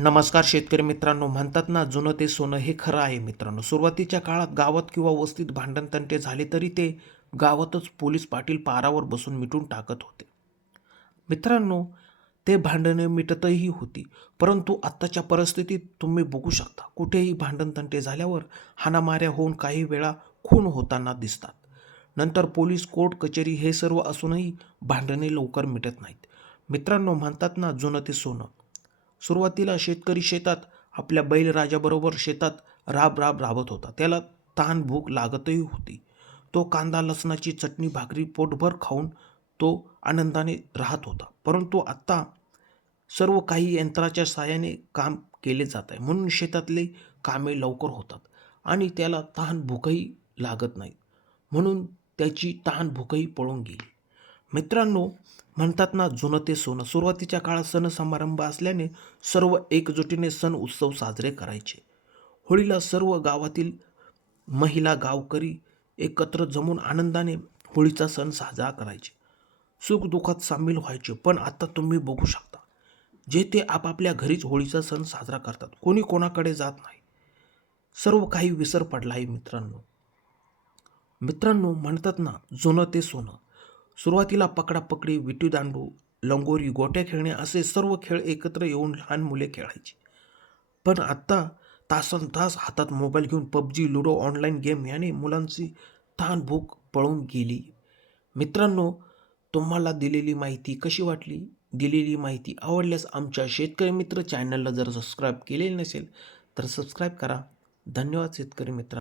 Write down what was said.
नमस्कार शेतकरी मित्रांनो. म्हणतात ना, जुनं ते सोनं हे खरं आहे मित्रांनो. सुरुवातीच्या काळात गावात किंवा वस्तीत भांडणतंटे झाले तरी ते गावातच पोलीस पाटील पारावर बसून मिटून टाकत होते मित्रांनो. ते भांडणे मिटतही होती. परंतु आत्ताच्या परिस्थितीत तुम्ही बघू शकता, कुठेही भांडणतंटे झाल्यावर हाणामाऱ्या होऊन काही वेळा खून होताना दिसतात. नंतर पोलीस, कोर्ट कचेरी हे सर्व असूनही भांडणे लवकर मिटत नाहीत मित्रांनो. म्हणतात ना, जुनं ते सोनं. सुरुवातीला शेतकरी शेतात आपल्या बैलराजाबरोबर शेतात राबत होता. त्याला तहान भूक लागतही होती. तो कांदा लसणाची चटणी भाकरी पोटभर खाऊन तो आनंदाने राहत होता. परंतु आता सर्व काही यंत्राच्या साहाय्याने काम केले जात आहे, म्हणून शेतातले कामे लवकर होतात आणि त्याला तहान भूकही लागत नाही. म्हणून त्याची तहान भूकही पळून गेली मित्रांनो. म्हणतात ना, जुनं ते सोनं. सुरुवातीच्या काळात सण समारंभ असल्याने सर्व एकजुटीने सण उत्सव साजरे करायचे. होळीला सर्व गावातील महिला गावकरी एकत्र जमून आनंदाने होळीचा सण साजरा करायचे. सुखदुःखात सामील व्हायचे. पण आता तुम्ही बघू शकता, जे ते आपापल्या घरीच होळीचा सण साजरा करतात. कोणी कोणाकडे जात नाही. सर्व काही विसर पडला आहे मित्रांनो. म्हणतात ना, जुनं ते सोनं. सुरुवातीला पकडापकडी, विटीदांडू, लंगोरी, गोट्या खेळणे असे सर्व खेळ एकत्र येऊन लहान मुले खेळायची. पण आत्ता तासनतास हातात मोबाईल घेऊन पबजी, लुडो, ऑनलाईन गेम याने मुलांची तहान भूक पळून गेली मित्रांनो. तुम्हाला दिलेली माहिती कशी वाटली? दिलेली माहिती आवडल्यास आमच्या शेतकरी मित्र चॅनलला जर सबस्क्राईब केलेले नसेल तर सबस्क्राईब करा. धन्यवाद शेतकरी मित्र.